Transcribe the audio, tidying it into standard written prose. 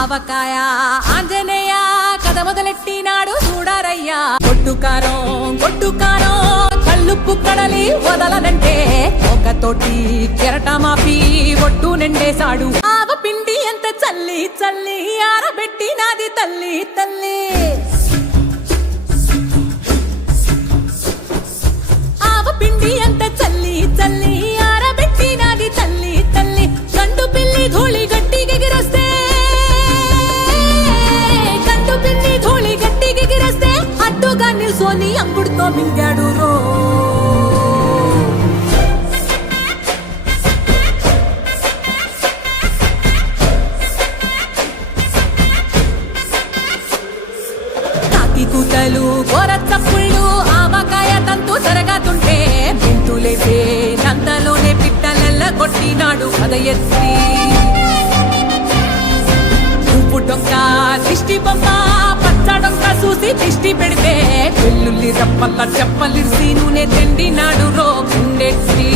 ఆవకాయ ఆంజనేయ కథ మొదలెట్టినాడు చూడారయ్యా. కొట్టుకారం కళ్ళుప్పు కడలి వదలనంటే ఒకతోటి కెరటమాపి ఒట్టు నిండేశాడు. ఆవ పిండి ఎంత చల్లి చల్లి ఆరబెట్టినాది తల్లి తల్లి. ఆవ పిండి ఎంత చల్లి చల్లి ఆరబెట్టినాది తల్లి తల్లి. గండు పిల్లి ధూళి గట్టిగెగిరొస్తే అడ్డుగా నిల్సోని అంగుడుతో మింగాడు రో. కాకి కూతలు గోర చప్పుళ్ళు ఆవకాయ తంతు జరగతుంటే మెంతులేసే నందలోనే పిట్టలెల్ల కొట్టినాడు కథ ఎత్తి. ఉప్పు డొంక దిష్టి బొమ్మ పచ్చడొంక చూసి దిష్టి పెడితే వెల్లుల్లి రప్పల్ల చెప్పలిసి నూనె తెండినాడు రో గుండెత్తి.